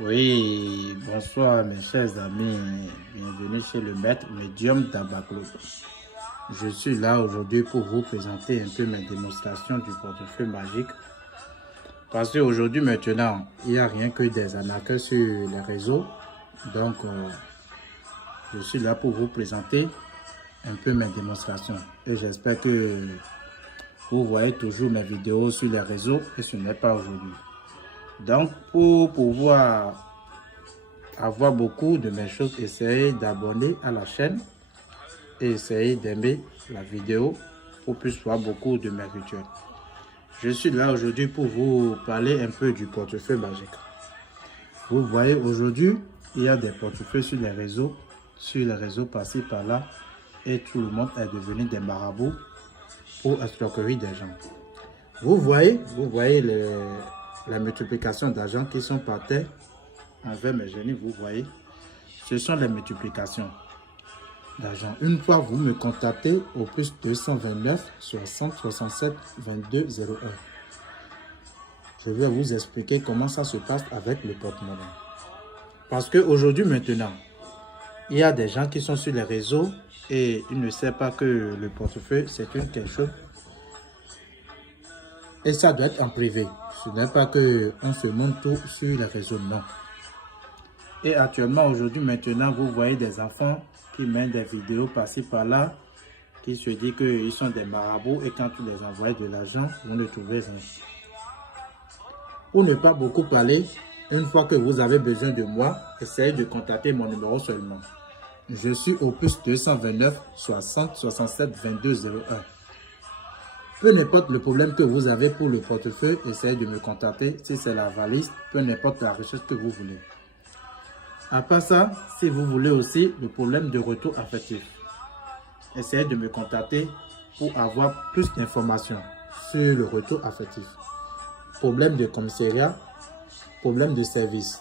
Oui, bonsoir mes chers amis, bienvenue chez le maître médium d'Abaclo. Je suis là aujourd'hui pour vous présenter un peu mes démonstrations du portefeuille magique. Parce qu'aujourd'hui maintenant, il n'y a rien que des arnaqueurs sur les réseaux. Donc, je suis là pour vous présenter un peu mes démonstrations. Et j'espère que vous voyez toujours mes vidéos sur les réseaux et ce n'est pas aujourd'hui. Donc, pour pouvoir avoir beaucoup de mes choses, essayez d'abonner à la chaîne et essayez d'aimer la vidéo pour plus voir beaucoup de mes rituels. Je suis là aujourd'hui pour vous parler un peu du portefeuille magique. Vous voyez, aujourd'hui, il y a des portefeuilles sur les réseaux par-ci par-là, et tout le monde est devenu des marabouts pour escroquerie des gens. Vous voyez la multiplication d'argent qui sont par terre envers mes génies, vous voyez, ce sont les multiplications d'argent. Une fois vous me contactez au plus 229 60 67 22 01. Je vais vous expliquer comment ça se passe avec le porte-monnaie. Parce qu'aujourd'hui maintenant, il y a des gens qui sont sur les réseaux et ils ne savent pas que le portefeuille c'est quelque chose. Et ça doit être en privé. Ce n'est pas qu'on se montre tout sur les réseaux, non. Et actuellement, aujourd'hui, maintenant, vous voyez des enfants qui mettent des vidéos par-ci, par-là, qui se disent qu'ils sont des marabouts et quand tu les envoies de l'argent, vous ne trouvez rien. Pour ne pas beaucoup parler, une fois que vous avez besoin de moi, essayez de contacter mon numéro seulement. Je suis au plus 229 60 67 22 01. Peu n'importe le problème que vous avez pour le portefeuille, essayez de me contacter. Si c'est la valise, peu n'importe la recherche que vous voulez. À part ça, si vous voulez aussi le problème de retour affectif, essayez de me contacter pour avoir plus d'informations sur le retour affectif. Problème de commissariat, problème de service,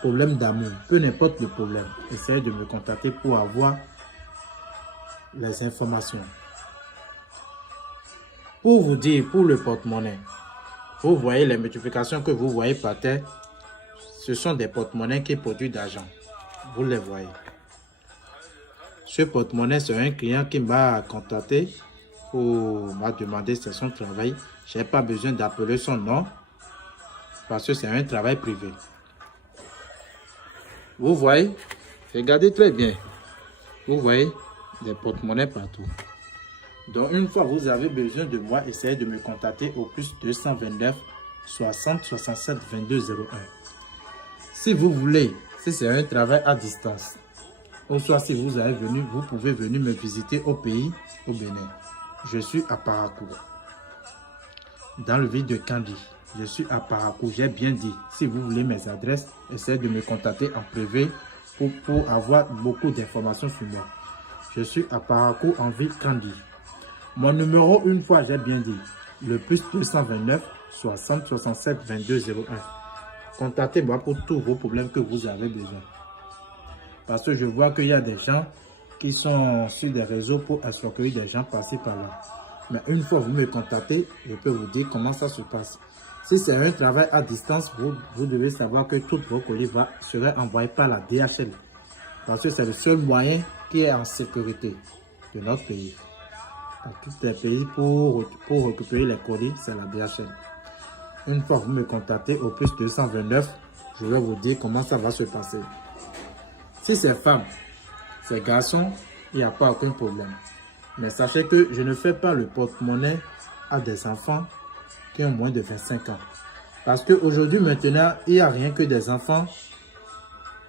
problème d'amour, peu n'importe le problème, essayez de me contacter pour avoir les informations. Pour vous dire, pour le porte-monnaie, vous voyez les multiplications que vous voyez par terre, ce sont des porte-monnaies qui produisent d'argent. Vous les voyez. Ce porte-monnaie, c'est un client qui m'a contacté pour m'a demandé c'est son travail. Je n'ai pas besoin d'appeler son nom parce que c'est un travail privé. Vous voyez, regardez très bien. Vous voyez des porte-monnaies partout. Donc, une fois vous avez besoin de moi, essayez de me contacter au plus 229 60 67 22 01. Si vous voulez, si c'est un travail à distance, ou soit si vous avez venu, vous pouvez venir me visiter au pays, au Bénin. Je suis à Parakou, dans le ville de Kandi. Je suis à Parakou, j'ai bien dit. Si vous voulez mes adresses, essayez de me contacter en privé pour avoir beaucoup d'informations sur moi. Je suis à Parakou, en ville Kandi. Mon numéro, une fois, j'ai bien dit, le plus 229 60 67 22 01. Contactez-moi pour tous vos problèmes que vous avez besoin. Parce que je vois qu'il y a des gens qui sont sur des réseaux pour escroquer des gens par-ci par-là. Mais une fois vous me contactez, je peux vous dire comment ça se passe. Si c'est un travail à distance, vous devez savoir que tous vos colis seraient envoyés par la DHL. Parce que c'est le seul moyen qui est en sécurité de notre pays. Dans tous les pays, pour récupérer les colis, c'est la DHL. Une fois que vous me contactez au plus 229, je vais vous dire comment ça va se passer. Si c'est femme, c'est garçon, il n'y a pas aucun problème. Mais sachez que je ne fais pas le porte-monnaie à des enfants qui ont moins de 25 ans. Parce qu'aujourd'hui, maintenant, il n'y a rien que des enfants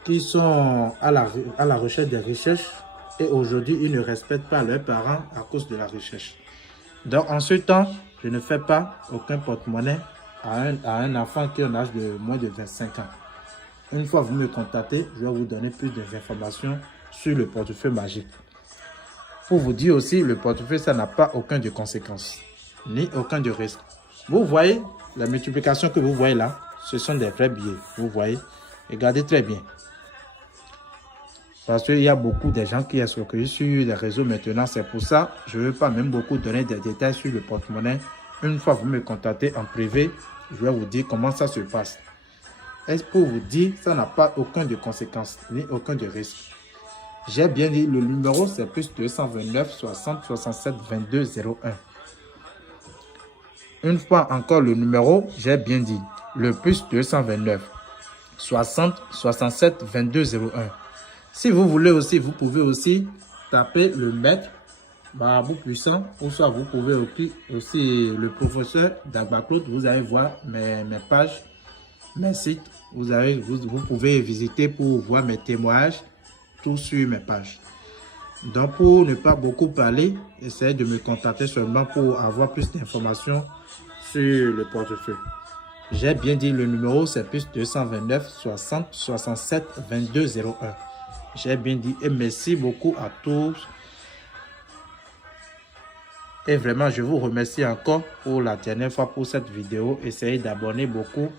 qui sont à la recherche des recherches. Et aujourd'hui, ils ne respectent pas leurs parents à cause de la recherche. Donc, en ce temps, je ne fais pas aucun porte-monnaie à un enfant qui a un âge de moins de 25 ans. Une fois que vous me contactez, je vais vous donner plus d'informations sur le portefeuille magique. Pour vous dire aussi, le portefeuille, ça n'a pas aucun de conséquences, ni aucun de risque. Vous voyez, la multiplication que vous voyez là, ce sont des vrais billets. Vous voyez, regardez très bien. Parce qu'il y a beaucoup de gens qui sont recueillis sur les réseaux maintenant. C'est pour ça que je ne veux pas même beaucoup donner des détails sur le porte-monnaie. Une fois que vous me contactez en privé, je vais vous dire comment ça se passe. est pour vous dire, ça n'a pas aucun de conséquences, ni aucun de risque. J'ai bien dit, le numéro c'est plus 229 60 67 22 01. Une fois encore le numéro, j'ai bien dit, le plus 229 60 67 22 01. Si vous voulez aussi, vous pouvez aussi taper le maître Marabout Puissant, ou soit vous pouvez aussi le professeur Dagba Claude. Vous allez voir mes pages, mes sites. Vous pouvez visiter pour voir mes témoignages, tout sur mes pages. Donc pour ne pas beaucoup parler, essayez de me contacter seulement pour avoir plus d'informations sur le portefeuille. J'ai bien dit le numéro, c'est plus 229 60 67 22 01. J'ai bien dit et merci beaucoup à tous. Et vraiment, je vous remercie encore pour la dernière fois pour cette vidéo. Essayez d'abonner beaucoup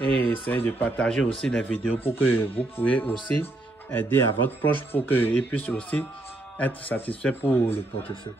et essayez de partager aussi les vidéos pour que vous pouvez aussi aider à votre proche pour qu'il puisse aussi être satisfait pour le portefeuille.